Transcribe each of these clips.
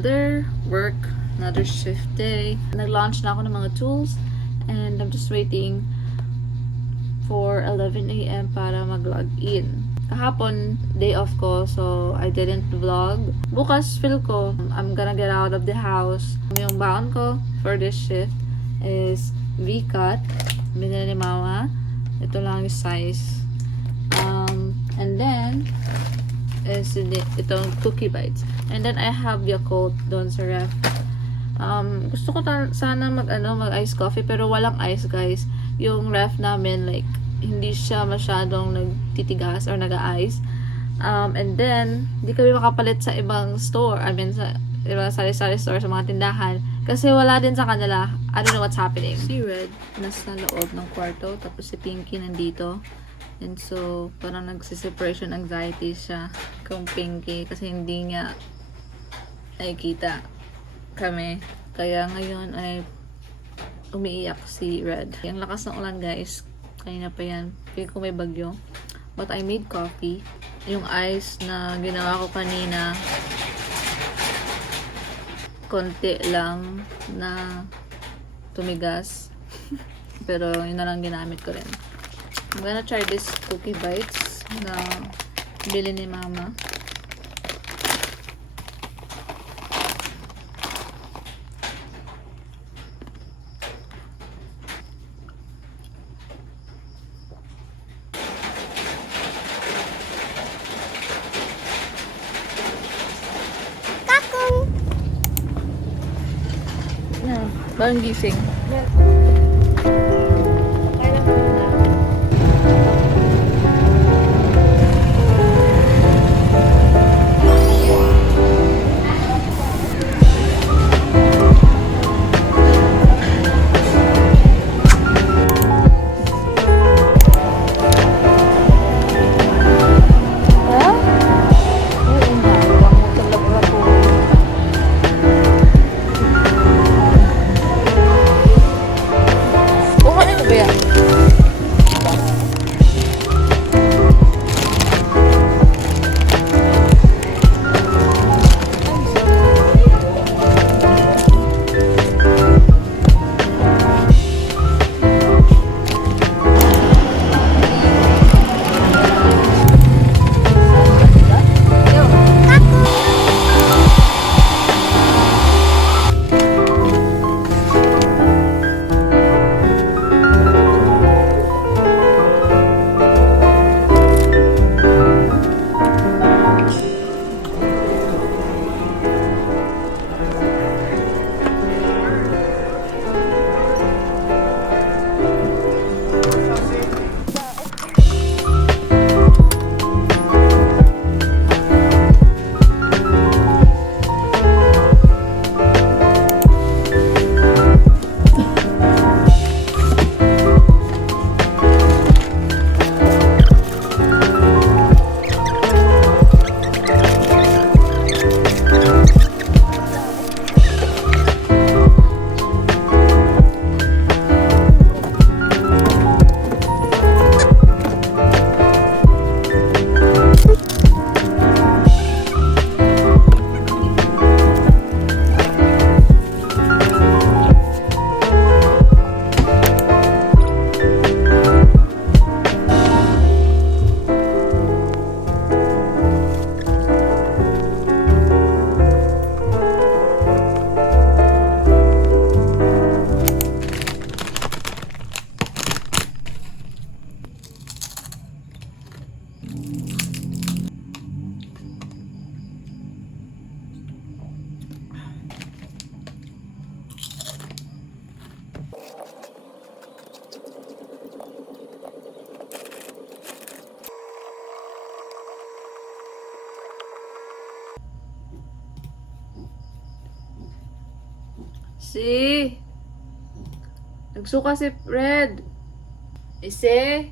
another work, another shift day. Nag-launch na ako ng mga tools and I'm just waiting for 11 a.m. para mag-log in. Kahapon, day off ko, so I didn't vlog. Bukas, feel ko, I'm gonna get out of the house. Yung baon ko for this shift is V-cut. Binili ni Mama. Ito lang yung size. And then, is itong cookie bites. And then, I have Yakult doon sa ref. Gusto ko sana mag-ice coffee, pero walang ice, guys. Yung ref namin, like, hindi siya masyadong nagtitigas or nag-ice. And then, hindi kami makapalit sa ibang store. I mean, sa ibang sari-sari store, sa mga tindahan. Kasi wala din sa kanila. I don't know what's happening. Si Red, nasa loob ng kwarto. Tapos si Pinky nandito. And so, parang nagsi-separation anxiety siya kung Pinky. Kasi hindi niya nakikita kami. Kaya ngayon ay umiiyak si Red. Ang lakas ng ulan, guys. Kanina pa yan. Feel ko may bagyo. But I made coffee. Yung ice na ginawa ko kanina, konti lang na tumigas. Pero yun na lang ginamit ko rin. I'm gonna try this cookie bites na bili ni Mama. Parang gising. Si nagsuka si Red. Ise.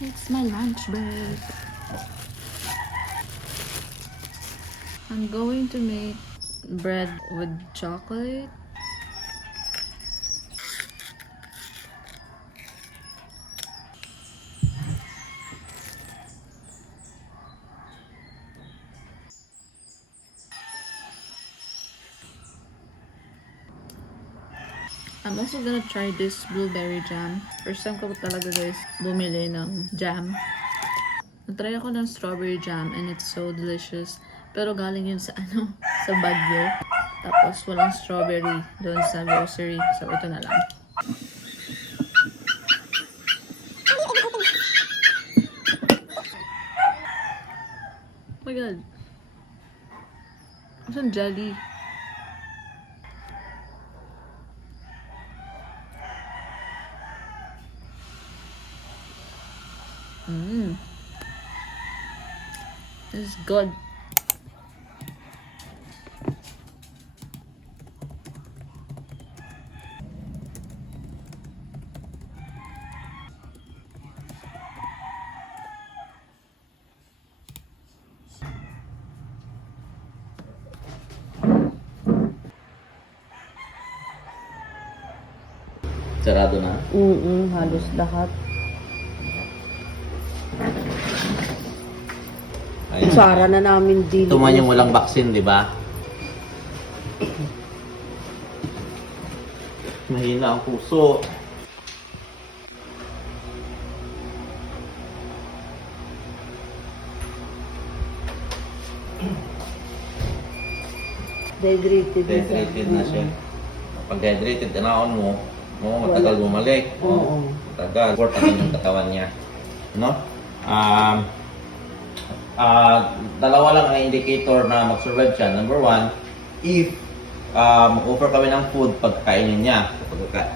It's my lunch break. I'm going to make bread with chocolate. I'm also gonna try this blueberry jam. First time ko talaga guys bumili ng jam. Natry ako ng strawberry jam and it's so delicious. Pero galing yun sa sa Baguio. Tapos walang strawberry doon sa grocery. So ito na lang. Oh my god. Saan jelly? This is good. Sarado na? Halos lahat. Ayun. Sara na namin din. Ito man yung walang vaccine, di ba? Mahina ang puso. Dehydrated. Dehydrated na siya. Pag dehydrated, anaon mo, matagal bumalik. Oo. Matagal. Important yung katawan niya. No? Dalawa lang ang indicator na mag-survive siya. Number one, if mag-offer kami ng food pagkainin niya.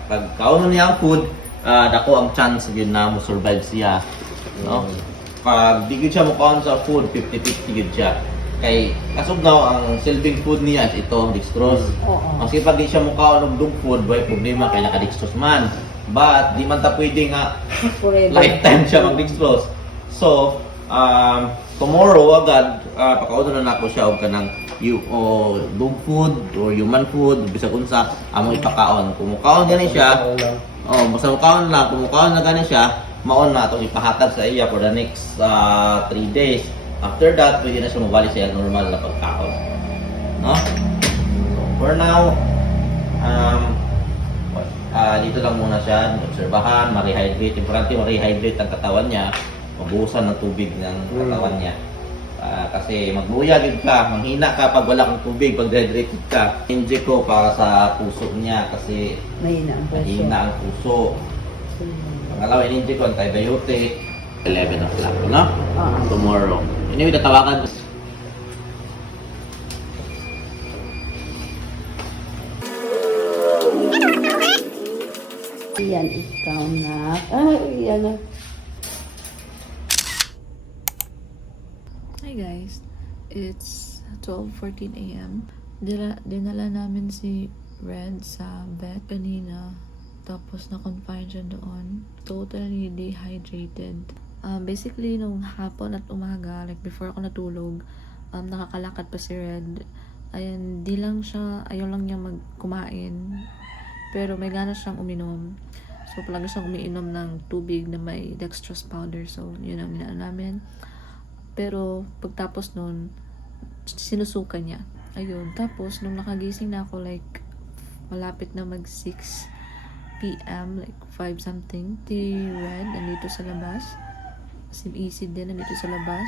Pag kauno niya ang food, dako ang chance yun na mag-survive siya. No? Pag di yun siya mukhaon sa food, 50-50 yun siya. Kay kasog na ang silbing food niya is ito, dextrose. Oo. Kasi pag di siya mukhaon ng dog food, may problema kaya naka-dextrose man. But di man ta pwede nga Forever. lifetime siya mag-dextrose. So, tomorrow agad, pakauna na nako siya og kanang dog food or human food, bisag unsa among ipakaon. Kung mukaon gani siya, basta mukaon lang, kung mukaon na gani siya, maon na itong ipahatag sa iya for the next 3 days. After that, pwede na siya mabalik sa iyang normal na pagkaon. No? So, for now, dito lang muna siya, obserbahan, ma-rehydrate. Importante ma-rehydrate ang katawan niya, mabuhusan ng tubig ng katawan niya. Kasi magluyag ka, manghina ka pag wala kang tubig, pag dehydrated ka. Inject ko para sa puso niya kasi Mahina ang puso. mahina ang puso. Pangalawa, in-inject ko antibiotic. 11 o'clock, no? Tomorrow. Anyway, tatawagan ko. Yan, ikaw na. Yan na. Hi guys, it's 12:14 a.m. Dinala namin si Red sa vet kanina. Tapos na-confine siya doon. Totally dehydrated. Basically, nung hapon at umaga, like before ako natulog, nakakalakad pa si Red. Ayan, di lang siya, ayaw lang niya kumain. Pero may gana siyang uminom. So, palagi siyang umiinom ng tubig na may dextrose powder. So, yun ang ginaan namin. Pero, pagtapos nun, sinusuka niya. Ayun. Tapos, nung nakagising na ako, like, malapit na mag 6 p.m., like 5 something, si Red, nandito sa labas. Si AC din, nandito sa labas.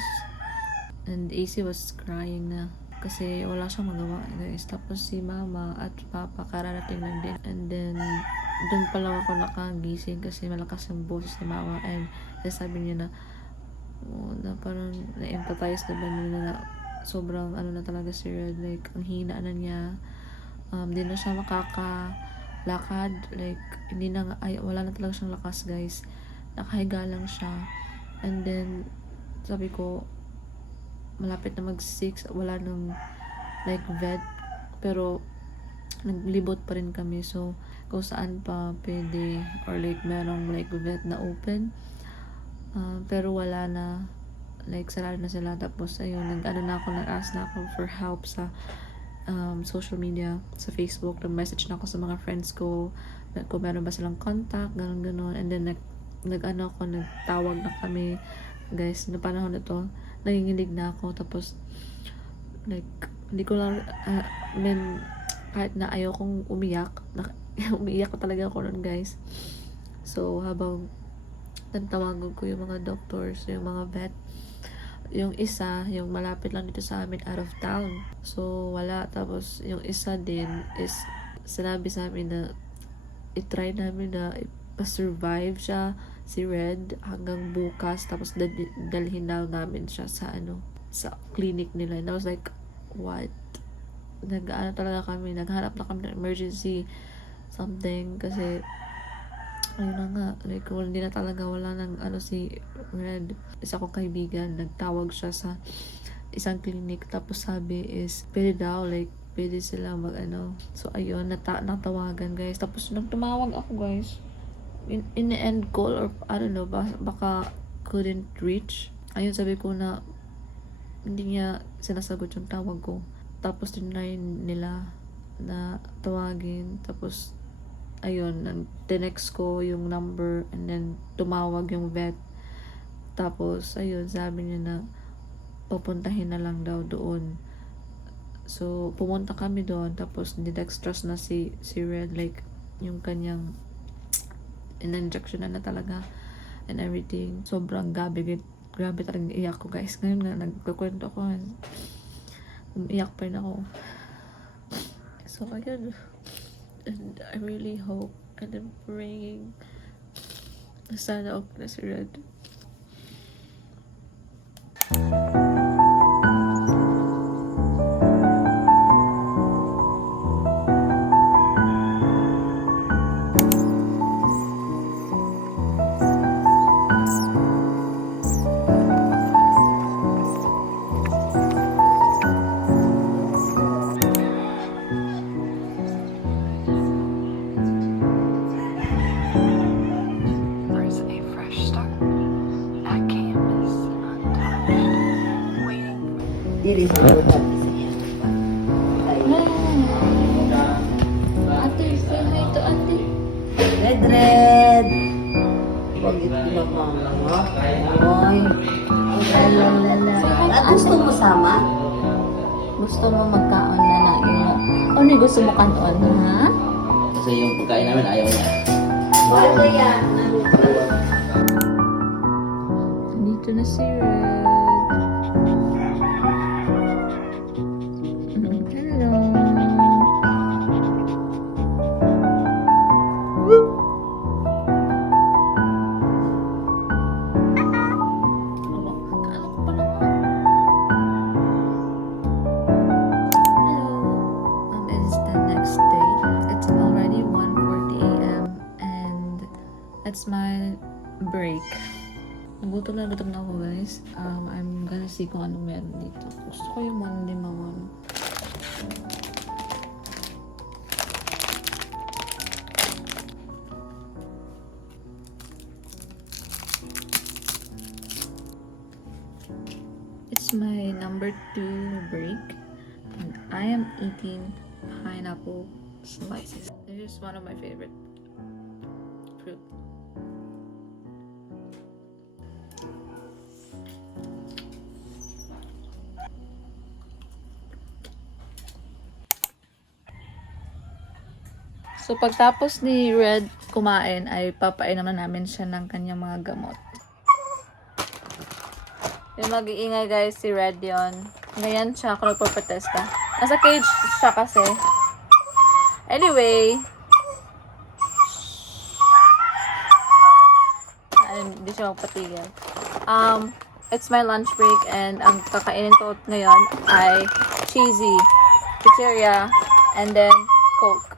And AC was crying na. Kasi wala siyang magawa, guys. Tapos si mama at papa kararating lang din. And then, doon pa lang ako nakagising kasi malakas yung boses ni mama. And sabi niya na, na parang na-empathize na ba niya na sobrang na talaga si Red. Like, ang hina na niya. Di na siya makakalakad. Like, hindi na, wala na talaga siyang lakas, guys. Nakahiga lang siya. And then, sabi ko, malapit na mag 6, wala nang like vet, pero naglibot pa rin kami. So kung saan pa pwede or like merong like vet na open, pero wala na, like sarado na sila. Tapos ayun, nag-ask na ako for help sa social media, sa Facebook, nag-message na ako sa mga friends ko, kung meron ba silang contact, ganun. And then, nagtawag na kami. Guys, na panahon na to, nanginginig na ako. Tapos, like, hindi ko lang, kahit na ayaw kong umiyak, umiiyak ko talaga ako nun, guys. So, habang nagtawagan ko yung mga doctors, yung mga vet, yung isa, yung malapit lang dito sa amin, out of town. So, wala. Tapos, yung isa din is, sinabi sa amin na i-try namin na ipa-survive siya, si Red, hanggang bukas. Tapos, dalhin na namin siya sa, sa clinic nila. And I was like, what? Talaga kami, naghanap na kami ng emergency something, kasi ayun na nga, like, hindi na talaga, wala nang si Red. Isa kong kaibigan, nagtawag siya sa isang clinic, tapos sabi is, pwede daw, like, pwede sila So, ayun, natawagan, guys. Tapos, nang tumawag ako, guys, in the end call, or I don't know, baka couldn't reach. Ayun, sabi ko na, hindi niya sinasagot yung tawag ko. Tapos, tinry nila na tawagin. Tapos, ayun, tinext ko yung number, and then tumawag yung vet. Tapos, ayun, sabi niya na papuntahin na lang daw doon. So, pumunta kami doon. Tapos, didextrose na si Red, like, yung kanyang in-injection na talaga and everything. Sobrang grabe talagang iyak ko, guys. Ngayon nga, nagkukwento ko, umiyak pa rin ako. So, ayun. And I really hope, and I'm praying, sana okay na si Red. There's a fresh start at campus untouched, waiting for Diri sa buhat siya. Ate, say hi to ate. Red! Pagit lamang. Oy. Gusto mo sama? Gusto mo magkaon na lang imo? Ano gusto mo kanton, ha? Kasi yung pagkain namin, ayaw niya. Ano yan? Dito na si Red. Hello. Ano ko pala? Hello. It's the next day. It's already 1:40 a.m. and it's my break. Gutom na ako, guys. I'm gonna see kung anong meron dito. Gusto ko yung Monday Mamon. It's my number 2 break, and I am eating pineapple slices. This is one of my favorite fruit. So, pagtapos ni Red kumain, ay papainom na namin siya ng kanyang mga gamot. Yung mag-iingay, guys, si Red yon. Ngayon siya ako nagpo-protesta. Nasa cage siya kasi. Anyway. Hindi siya magpatigil. It's my lunch break, and ang kakainin ko ngayon ay cheesy, pizzeria, and then Coke.